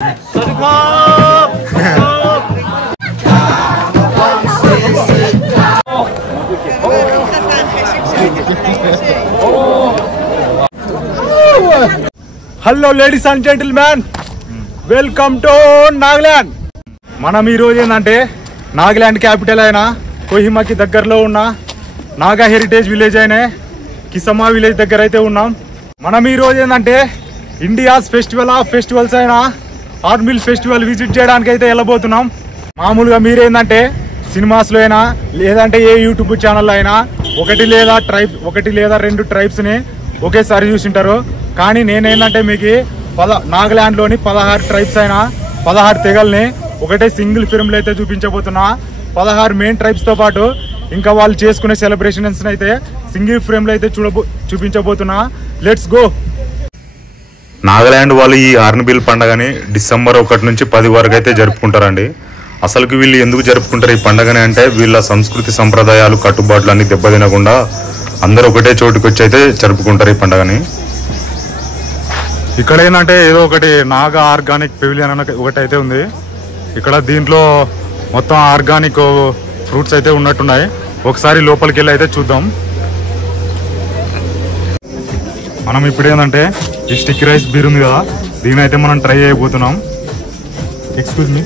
Hello ladies and gentlemen, welcome to Nagaland. మనం ఈరోజు ఏంటంటే నాగాలాండ్ క్యాపిటల్ అయిన కోహిమాకి దగ్గరలో ఉన్న నాగా హెరిటేజ్ విలేజ్ అయిన కిసమా విలేజ్ దగ్గర అయితే ఉన్నాం. మనం ఈరోజు ఏంటంటే ఇండియాస్ ఫెస్టివల్ ఆఫ్ ఫెస్టివల్స్ అయిన హార్న్బిల్ ఫెస్టివల్ విజిట్ చేయడానికి అయితే వెళ్ళబోతున్నాం. మామూలుగా మీరేంటంటే సినిమాస్లో అయినా లేదంటే ఏ యూట్యూబ్ ఛానల్లో అయినా ఒకటి లేదా రెండు ట్రైబ్స్ని ఒకేసారి చూసింటారు. కానీ నేనేంటంటే మీకు నాగాలాండ్లోని 16 ట్రైబ్స్ అయినా 16 తెగల్ని ఒకటే సింగిల్ ఫిల్మ్లో అయితే చూపించబోతున్నా. 16 మెయిన్ ట్రైబ్స్తో పాటు ఇంకా వాళ్ళు చేసుకునే సెలబ్రేషన్స్ అయితే సింగిల్ ఫ్రేమ్లో అయితే చూపించబోతున్నా. Let's go. నాగాలాండ్ వాళ్ళు ఈ హార్న్బిల్ పండుగని డిసెంబర్ 1 నుంచి 10 వరకు అయితే జరుపుకుంటారండి. అసలుకి వీళ్ళు ఎందుకు జరుపుకుంటారు ఈ పండుగని అంటే వీళ్ళ సంస్కృతి సంప్రదాయాలు కట్టుబాట్లు అన్ని దెబ్బతినకుండా అందరూ ఒకటే చోటుకి వచ్చి అయితే జరుపుకుంటారు ఈ పండుగని. ఇక్కడ ఏంటంటే ఏదో ఒకటి నాగా ఆర్గానిక్ పెవిలియన్ అన్న ఒకటి అయితే ఉంది. ఇక్కడ దీంట్లో మొత్తం ఆర్గానిక్ ఫ్రూట్స్ అయితే ఉన్నట్టున్నాయి. ఒకసారి లోపలికి వెళ్ళి అయితే చూద్దాం. మనం ఇప్పుడు ఏంటంటే ఈ స్టిక్కీ రైస్ బీర్ ఉంది కదా, దీని అయితే మనం ట్రై చేయబోతున్నాం. Excuse me,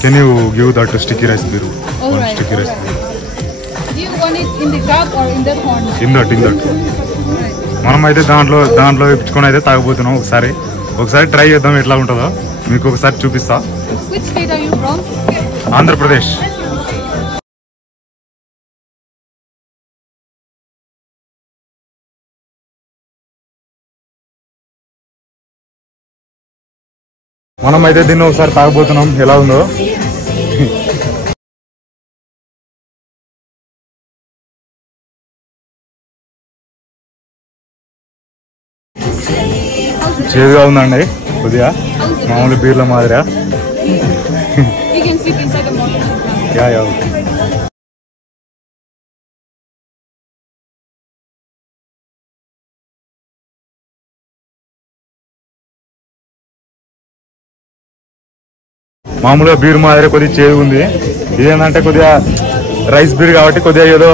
can you give that sticky rice beer? Sticky rice in that మనం అయితే దాంట్లో ఇచ్చుకొని అయితే తాగబోతున్నాం. ఒకసారి ట్రై చేద్దాం ఎట్లా ఉంటుందో మీకు ఒకసారి చూపిస్తా. ఆంధ్రప్రదేశ్. మనం అయితే దీన్ని ఒకసారి తాగబోతున్నాం, ఎలా ఉందో. చేదుగా ఉందండి కొద్దిగా, మామూలు బీర్ల మాదిరిగా. మామూలుగా బీర్ మాదిరి కొద్దిగా చేదు ఉంది. ఇదేంటంటే కొద్దిగా రైస్ బీర్ కాబట్టి కొద్దిగా ఏదో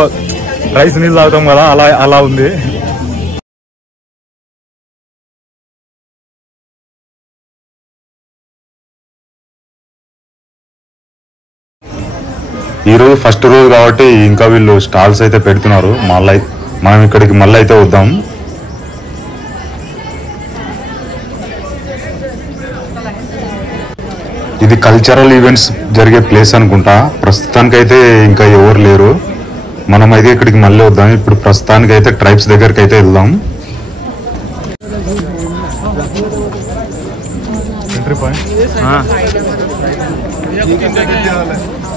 రైస్ నీళ్ళు తాగుతాం కదా, అలా ఉంది. ఈరోజు ఫస్ట్ రోజు కాబట్టి ఇంకా వీళ్ళు స్టాల్స్ అయితే పెడుతున్నారు. మనం ఇక్కడికి మళ్ళీ అయితే వద్దాం. ఇది కల్చరల్ ఈవెంట్స్ జరిగే ప్లేస్ అనుకుంటా. ప్రస్తుతానికైతే ఇంకా ఎవరు లేరు. మనం అయితే ఇక్కడికి మళ్ళీ వద్దాం. ఇప్పుడు ప్రస్తుతానికైతే ట్రైబ్స్ దగ్గరికి అయితే వెళ్దాం. Entry point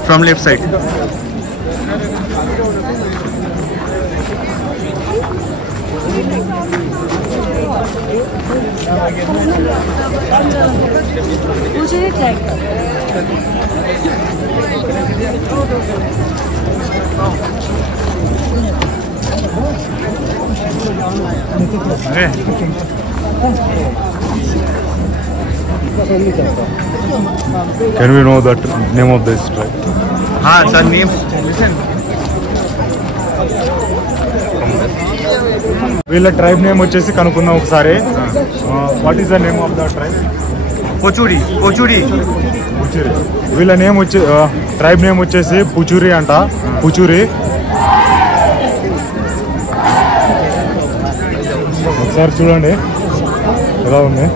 from left side. Can we know that name of this tribe? The name. Listen. వీళ్ళ ట్రైబ్ నేమ్ వచ్చేసి కనుక్కుందాం ఒకసారి. What is the name of the tribe? Pochuri. పుచూరి. వీళ్ళ నేమ్ వచ్చి ట్రైబ్ నేమ్ వచ్చేసి పుచూరి అంట. పుచూరి. ఒకసారి చూడండి ఎలా ఉంది.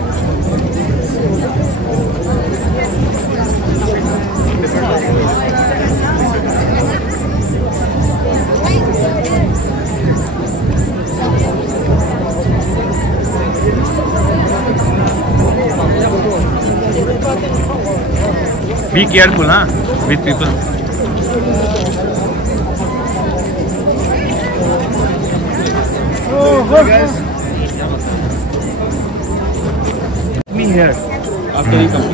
Be careful, with people. Oh, guys. Me here after you come.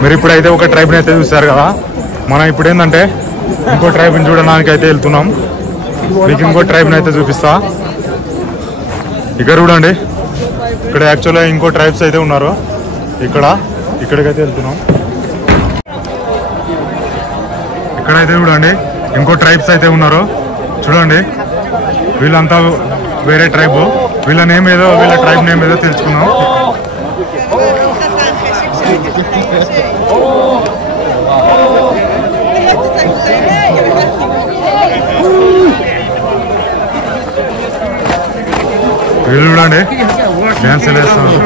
మీరు ఇప్పుడైతే ఒక ట్రైబ్ని అయితే చూస్తారు కదా, మనం ఇప్పుడు ఏంటంటే ఇంకో ట్రైబ్ని చూడడానికి అయితే వెళ్తున్నాం. మీకు ఇంకో ట్రైబ్ని అయితే చూపిస్తా. ఇక్కడ చూడండి, ఇక్కడ యాక్చువల్గా ఇంకో ట్రైబ్స్ అయితే ఉన్నారు. ఇక్కడికైతే వెళ్తున్నాం. ఇక్కడైతే చూడండి ఇంకో ట్రైబ్స్ అయితే ఉన్నారు. చూడండి, వీళ్ళంతా వేరే ట్రైబ్. వీళ్ళ నేమ్ ఏదో, వీళ్ళ ట్రైబ్ నేమ్ ఏదో తెలుసుకున్నాం. వీళ్ళు చూడండి డ్యాన్స్ వేస్తున్నారు.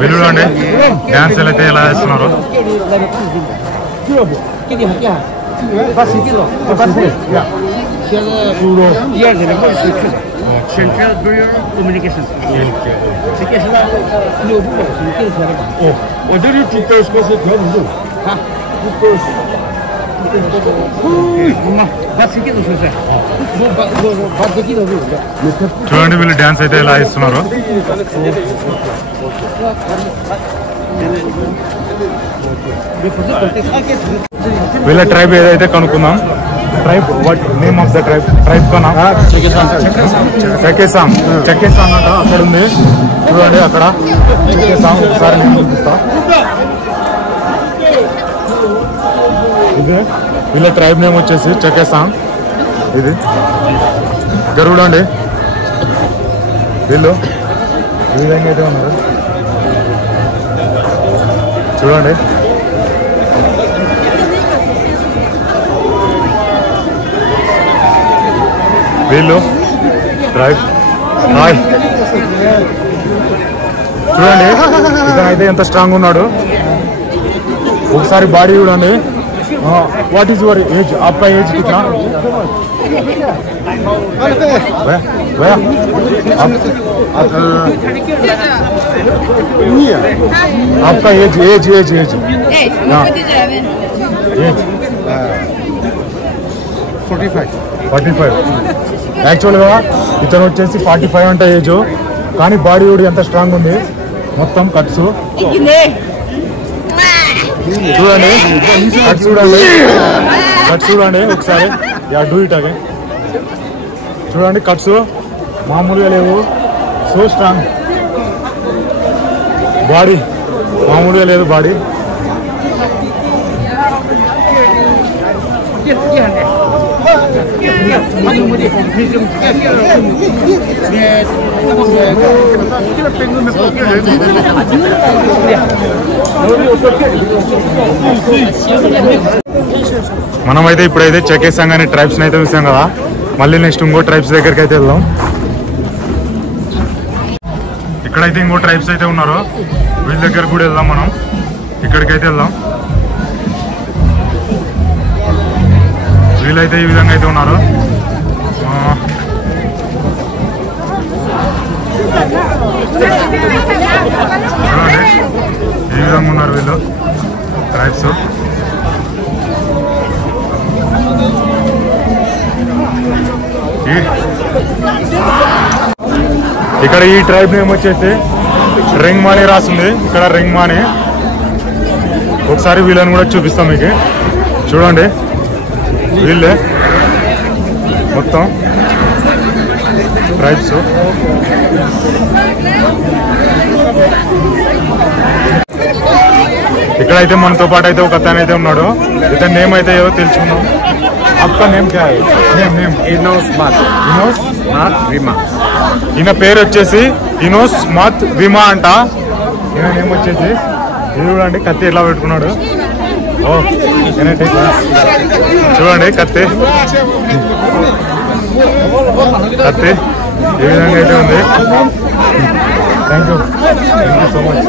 వీళ్ళు చూడండి డ్యాన్స్ అయితే ఎలా వేస్తున్నారు. చూడండి వీళ్ళు డ్యాన్స్ అయితే ఎలా ఇస్తున్నారు. వీళ్ళ ట్రైబ్ ఏదైతే కనుక్కుందాం. Tribe, what name of the tribe? Tribe కన్నా చెక్కేసాం. చెక్కేసాం అంట అక్కడ ఉంది. చూడండి అక్కడ చెక్కేసాం. ఒకసారి నేను చూపిస్తా. ఇది వీళ్ళ ట్రైబ్ నేమ్ వచ్చేసి చెక్కేసాం. ఇది చూడండి వీళ్ళు ఈ విధంగా అయితే ఉన్నారు. చూడండి వీళ్ళు ట్రైబ్. హాయ్, చూడండి ఇతనైతే ఎంత స్ట్రాంగ్ ఉన్నాడు. ఒకసారి బాడీ చూడండి. What is your age? आपका एज कितना? आपका एज एज एज एज 45. యాక్చువల్గా ఇతను వచ్చేసి 45 అంటే ఏజ్, కానీ బాడీ కూడా ఎంత స్ట్రాంగ్ ఉంది. మొత్తం కట్స్ చూడండి. కట్స్ చూడండి, కట్స్ చూడండి ఒకసారి. Yeah do it again. చూడండి కట్స్ మామూలుగా లేవు. సో స్ట్రాంగ్ బాడీ, మామూలుగా లేదు బాడీ. మనమైతే ఇప్పుడైతే చెక్కేసాం కానీ ట్రైబ్స్ అయితే చూసాం కదా. మళ్ళీ నెక్స్ట్ ఇంకో ట్రైబ్స్ దగ్గరికి అయితే వెళ్దాం. ఇక్కడైతే ఇంకో ట్రైబ్స్ అయితే ఉన్నారు. వీళ్ళ దగ్గర కూడా వెళ్దాం మనం. ఇక్కడికైతే వెళ్దాం. వీళ్ళైతే ఈ విధంగా అయితే ఉన్నారు. చూడండి ఈ విధంగా ఉన్నారు వీళ్ళు ట్రైబ్స్. ఇక్కడ ఈ ట్రైబ్ నేమ్ వచ్చేసి రింగ్మా అని రాస్తుంది. ఇక్కడ రింగ్మా అని. ఒకసారి వీళ్ళని కూడా చూపిస్తాం మీకు. చూడండి వీళ్ళే మొత్తం ట్రైబ్స్. ఇక్కడైతే మనతో పాటు అయితే ఒక అతను అయితే ఉన్నాడు. ఇతని నేమ్ అయితే ఏదో తెలుసుకున్నాం. आपका नेम क्या है? नेम इनोस मत विमा. ఈయన పేరు వచ్చేసి ఇనోస్ మత్ విమా అంట. ఈయన నేమ్ వచ్చేసి ఇది చూడండి కత్తి ఎట్లా పెట్టుకున్నాడు. ఓ చూడండి కత్తి కత్తి ఈ విధంగా అయితే ఉంది. Thank you so much.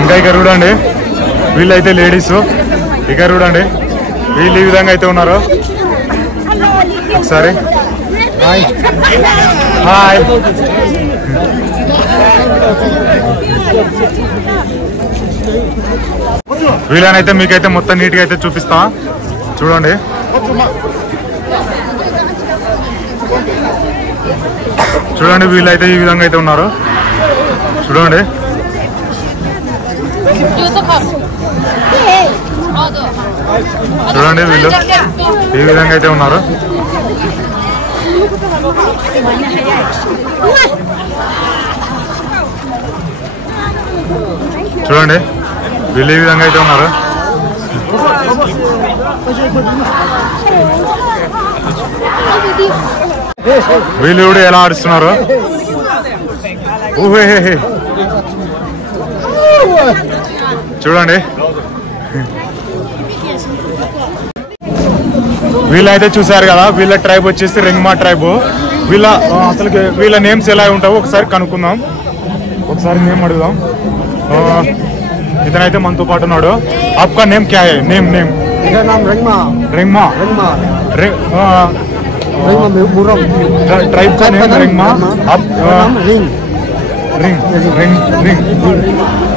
ఇంకా ఇక్కడ చూడండి వీళ్ళైతే లేడీస్. ఇక్కడ చూడండి వీళ్ళు ఈ విధంగా అయితే ఉన్నారు. ఒకసారి హాయ్ హాయ్ వీళ్ళనైతే మీకైతే మొత్తం నీట్గా అయితే చూపిస్తా చూడండి. చూడండి వీళ్ళైతే ఈ విధంగా అయితే ఉన్నారు. చూడండి చూడండి వీళ్ళు ఈ విధంగా అయితే ఉన్నారు. చూడండి వీళ్ళు ఈ విధంగా అయితే ఉన్నారు. వీళ్ళు కూడా ఎలా ఆడుస్తున్నారు. చూడండి వీళ్ళైతే చూసారు కదా. వీళ్ళ ట్రైబ్ వచ్చేసి రెంగ్మా ట్రైబ్. అసలు వీళ్ళ నేమ్స్ ఎలా ఉంటావో ఒకసారి కనుక్కుందాం. ఒకసారి నేమ్ అడుగుదాం. ఇతనైతే మనతో పాటు ఉన్నాడు. आपका नेम क्या है? नेम मेरा नाम रेंगमा रेंगमा ट्राइब का नेम रेंगमा. आप रिंग रिंग रिंग रिंग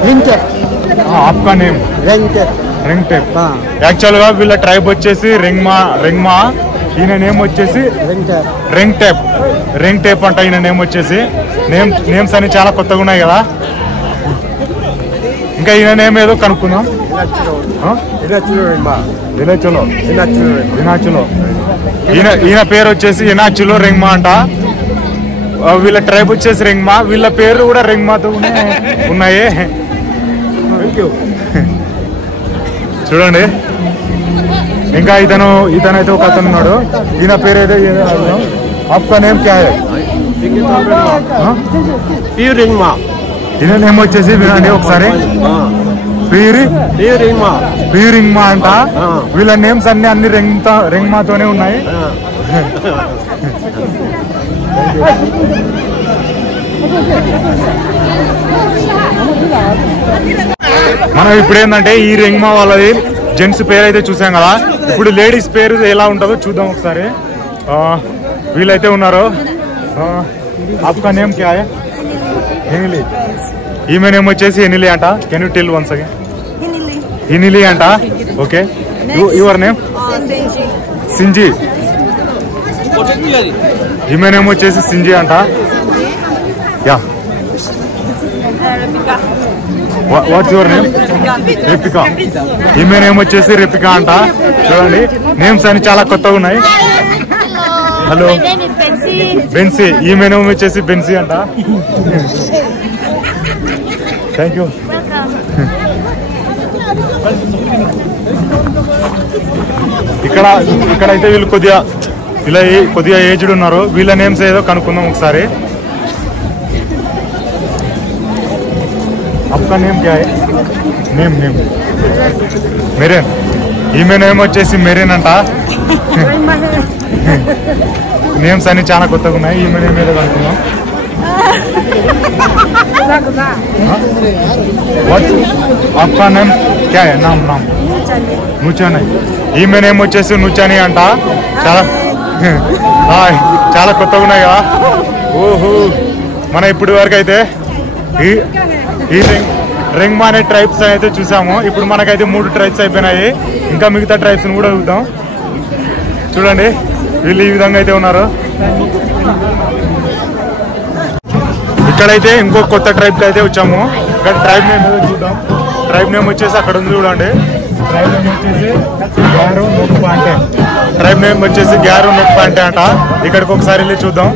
रिंग टेप. आपका name Ringtep. Ringtep. Actual గా వీళ్ళ ట్రైబ్ వచ్చేసి రెంగ్మా. ఈయన నేమ్ వచ్చేసి రింగ్ టేప్ అంట. ఈయన నేమ్ వచ్చేసి నేమ్స్ అన్ని చాలా కొత్తగా ఉన్నాయి కదా. ఇంకా ఈయన నేమ్ ఏదో కనుక్కుందాం. ఇనాచులో. ఈయన పేరు వచ్చేసి ఇనాచులో రెంగ్మా అంట. వీళ్ళ ట్రైబ్ వచ్చేసి రెంగ్మా. వీళ్ళ పేర్లు కూడా రెంగ్మాతో ఉన్నాయి. చూడండి ఇంకా ఇతనైతే ఒక అతను ఉన్నాడు. ఈయన పేరు ఏదో आपका नेम क्या है? रिंगमा. ఈయన నేమ్ వచ్చేసి వినండి ఒకసారి. రింగ్మా అంట. వీళ్ళ నేమ్స్ అన్ని రెంగ్మాతోనే ఉన్నాయి. మనం ఇప్పుడు ఏంటంటే ఈ రెంగ్మా వాళ్ళది జెంట్స్ పేరు అయితే చూసాం కదా. ఇప్పుడు లేడీస్ పేరు ఎలా ఉంటుందో చూద్దాం ఒకసారి. వీళ్ళైతే ఉన్నారు. आपका नेम क्या है? ఎనిలి. ఈమె నేమ్ వచ్చేసి ఎనిలి అంట. Can you tell once again? Enili అంట. ఓకే. Your name? సింజీ. ఈమె నేమ్ వచ్చేసి సింజీ అంట. Yeah. What's your name? Repika. ఈమె నేమ్ వచ్చేసి రెపికా అంట. చూడండి నేమ్స్ అన్ని చాలా కొత్తగా ఉన్నాయి. హలో బెన్సీ. ఈమె నేమ్ వచ్చేసి బెన్సీ అంట. Thank you. ఇక్కడైతే వీళ్ళు కొద్దిగా ఏజ్డ్ ఉన్నారు. వీళ్ళ నేమ్స్ ఏదో కనుక్కుందాం ఒకసారి. आपका नेम क्या है? नेम मेरेन. ఈమె నేమ్ వచ్చేసి మెరీన్ అంట. నేమ్స్ అన్ని చాలా కొత్తగా ఉన్నాయి. ఈమె నేమ్ ఏదో కనుక్కుందాం. आपका नेम क्या है? नाम నూచాని. ఈమె నేమ్ వచ్చేసి నూచాని అంట. చాలా కొత్తగా ఉన్నాయి కదా. ఓహో. మన ఇప్పుడు వరకు అయితే ఈ రెంగ్మా అనే ట్రైబ్స్ అయితే చూసాము. ఇప్పుడు మనకైతే 3 ట్రైబ్స్ అయిపోయినాయి. ఇంకా మిగతా ట్రైబ్స్ కూడా చూద్దాం. చూడండి వీళ్ళు ఈ విధంగా అయితే ఉన్నారు. ఇక్కడైతే ఇంకో కొత్త ట్రైబ్కి అయితే వచ్చాము. ఇక్కడ ట్రైబ్ నేమ్ ఏదో చూద్దాం. ట్రైబ్ నేమ్ వచ్చేసి అక్కడ ఉంది చూడండి. ట్రైబ్ నేమ్ వచ్చేసి గ్యారో నొక్పాంటే. ట్రైబ్ నేమ్ వచ్చేసి గ్యారో నొక్పాంటే అంట. ఇక్కడికి ఒకసారి వెళ్ళి చూద్దాం.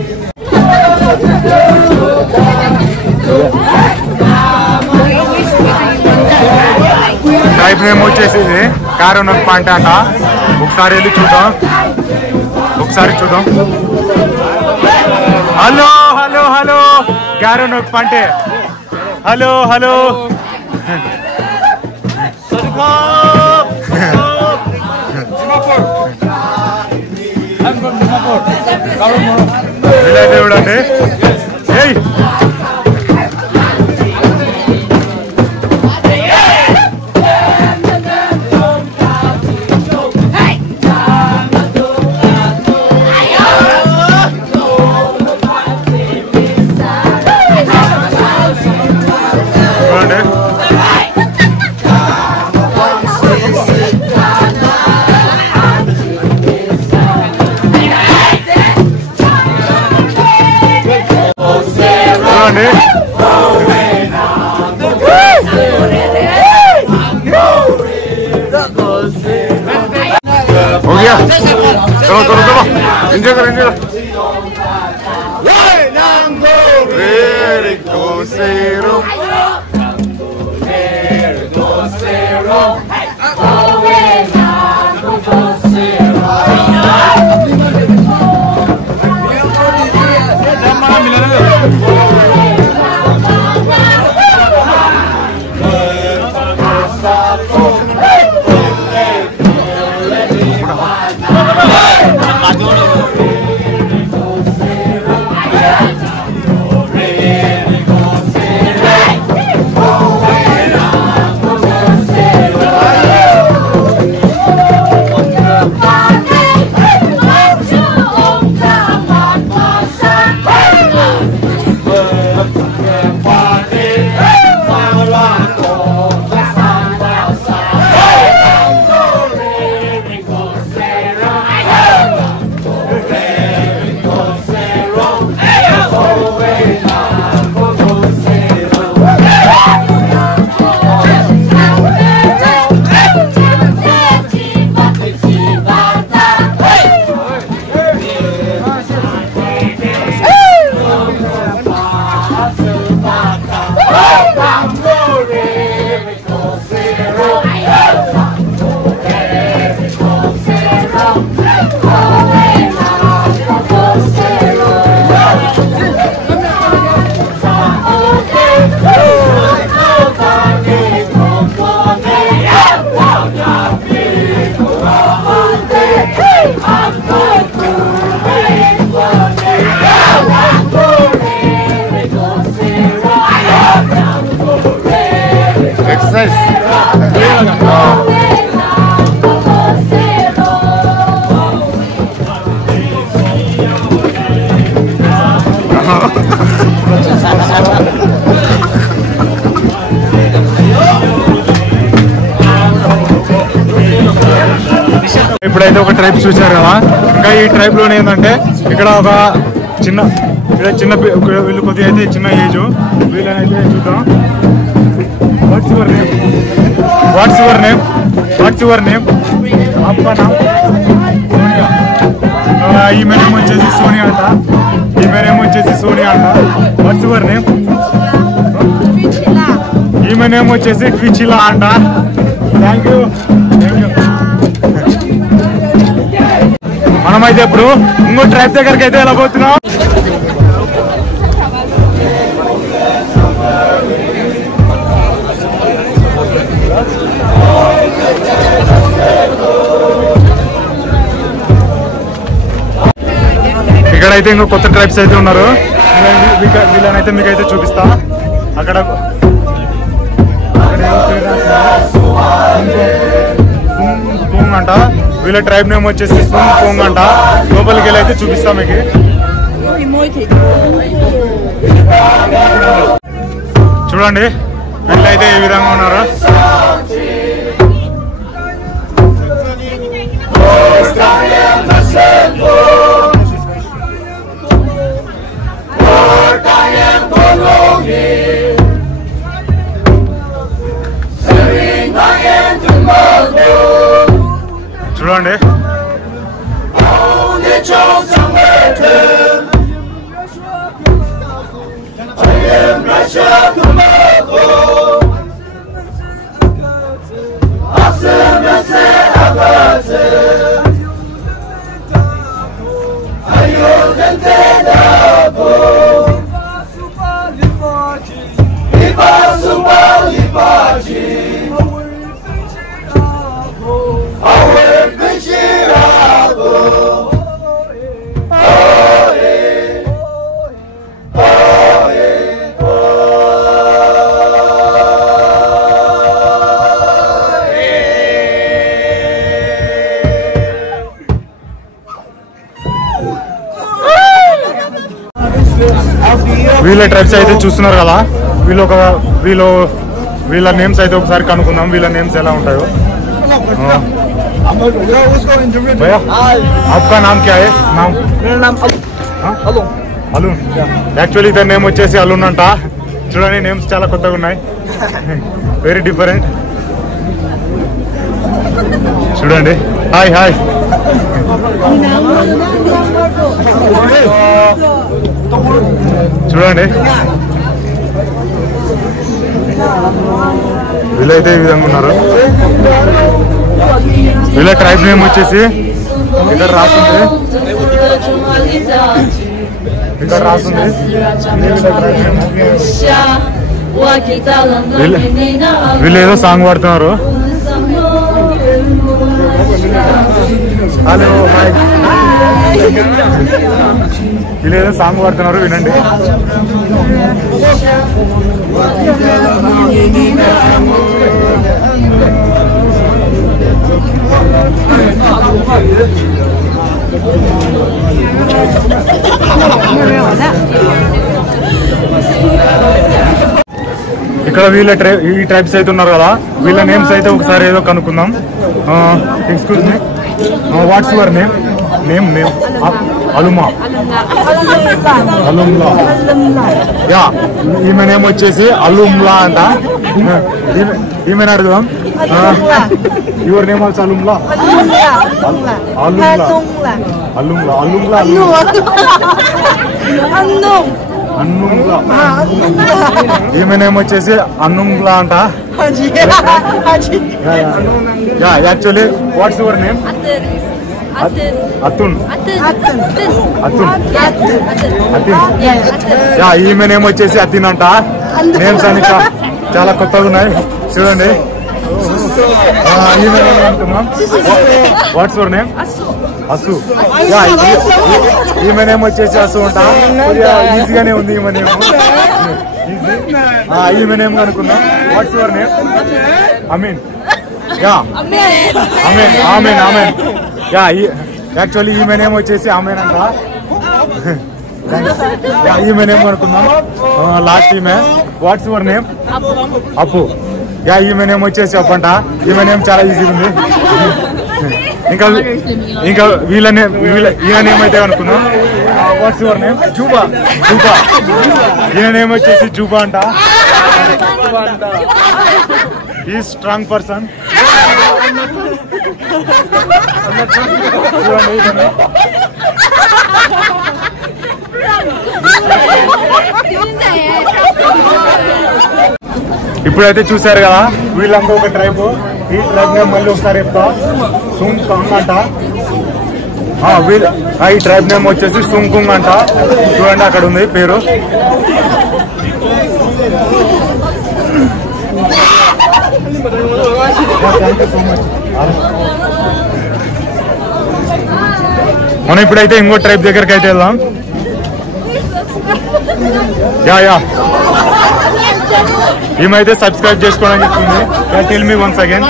ట్రైబ్ నేమ్ వచ్చేసి గ్యారో నొక్పాంటే అంట. ఒకసారి వెళ్ళి చూద్దాం. హలో హలో హలో గ్యారో నొక్పాంటే. హలో వీళ్ళైతే చూడండి. हो गया चलो चलो चलो एंजॉय करो एंजॉय ఇప్పుడైతే ఒక ట్రైబ్ చూసారు కదా. ఇంకా ఈ ట్రైబ్ లోనే ఏంటంటే ఇక్కడ ఒక చిన్న వీళ్ళు కొద్దిగా అయితే చిన్న ఏజ్ వీళ్ళనైతే చూద్దాం. What's your name? సోనియా. ఈమెనేమో వచ్చేసి సోనియా అంట. Watts your name? ఈమెనేమో వచ్చేసి క్విచిలా అంట. Thank you. మనమైతే ఇప్పుడు ఇంకో ట్రైబ్ దగ్గరికి అయితే వెళ్ళబోతున్నాం. ఇక్కడైతే ఇంకో కొత్త ట్రైబ్స్ అయితే ఉన్నారు. వీళ్ళనైతే మీకైతే చూపిస్తా. అక్కడ అంట. వీళ్ళ ట్రైబ్ నేమ్ వచ్చేసి పోంగ్ అంట. లోపలికి వెళ్ళి అయితే చూపిస్తా మీకు. చూడండి వీళ్ళైతే ఏ విధంగా ఉన్నారు. చూడండి వీళ్ళ ట్రైబ్స్ అయితే చూస్తున్నారు కదా. వీళ్ళ నేమ్స్ అయితే ఒకసారి కనుక్కుందాం. వీళ్ళ నేమ్స్ ఎలా ఉంటాయో. भैया आपका नाम क्या है? नाम? मेरा नाम అలున్. యాక్చువల్లీ ఇతని నేమ్ వచ్చేసి అలున్ అంట. చూడండి నేమ్స్ చాలా కొత్తగా ఉన్నాయి, వెరీ డిఫరెంట్. చూడండి. Hi hi. చూడండి వీళ్ళైతే ఈ విధంగా ఉన్నారు. వీళ్ళ ట్రైబ్ నేమ్ వచ్చేసి ఇక్కడ రాస్తుంది, ఇక్కడ రాస్తుంది. వీళ్ళు ఏదో సాంగ్ పాడుతున్నారు. Hello hi. వీళ్ళు ఏదో సాంగ్ పాడుతున్నారు, వినండి. ఇక్కడ వీళ్ళ ఈ ట్రైబ్స్ అయితే ఉన్నారు కదా, వీళ్ళ నేమ్స్ అయితే ఒకసారి ఏదో కనుక్కుందాం. Excuse me, what's your name? Name name Aluma. Alumla. Yeah, ఈమె నేమ్ వచ్చేసి అలుమ్లా అంట. ఈమెను అడుగుదాం. Your name also Alumla? Alumla Alumla Alumla Anungla. ఈమె నేమ్ వచ్చేసి అన్నుంగ్లా అంట. Actually what's your name? Atun. Atun. Yeah, ఈమె నేమ్ వచ్చేసి అతిన్ అంట. నేమ్స్ అన్ని చాలా కొత్తగా ఉన్నాయి, చూడండి. ఈమె నేమ్ అంటున్నాం. What's your name? అసు. ఈమె నేమ్ వచ్చేసి అసు అంట. ఈజీగానే ఉంది ఈమె నేమ్. ఈమె నేమ్ అనుకున్నాం. What's your name? Ameen. Yeah, Ameen Ameen Ameen. Yeah, actually ఈమె నేమ్ వచ్చేసి అమీన్ అంట. ఈమె నేమ్ అనుకున్నాం. లాస్ట్ ఈమె. What's your name? Appu. Yeah, ఈమె నేమ్ వచ్చేసి అప్పు అంట. ఈమె నేమ్ చాలా ఈజీ ఉంది. ఇంకా వీళ్ళ ఈయన నేమ్ అయితే అనుకున్నాం. What's your name? Juba. Juba. ఈయన నేమ్ వచ్చేసి జూబా అంట. ఈ స్ట్రాంగ్ పర్సన్. ఇప్పుడైతే చూసారు కదా, వీళ్ళంతా ఒక ట్రైబ్. ఈ ట్రైబ్ నేమ్ మళ్ళీ ఒకసారి చెప్తా. సుంకుంగ్ అంట. ఈ ట్రైబ్ నేమ్ వచ్చేసి సుంకుంగ్ అంట. చూడండి అక్కడ ఉంది పేరు. Thank you so much. మనం ఇప్పుడైతే ఇంకో ట్రైబ్ దగ్గరికి అయితే వెళ్దాం. యా, ఈమైతే సబ్స్క్రైబ్ చేసుకోవడం చెప్తుంది. Tell me once again.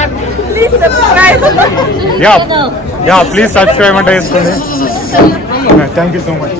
Yeah, please subscribe అంటే చేసుకోండి. Thank you so much.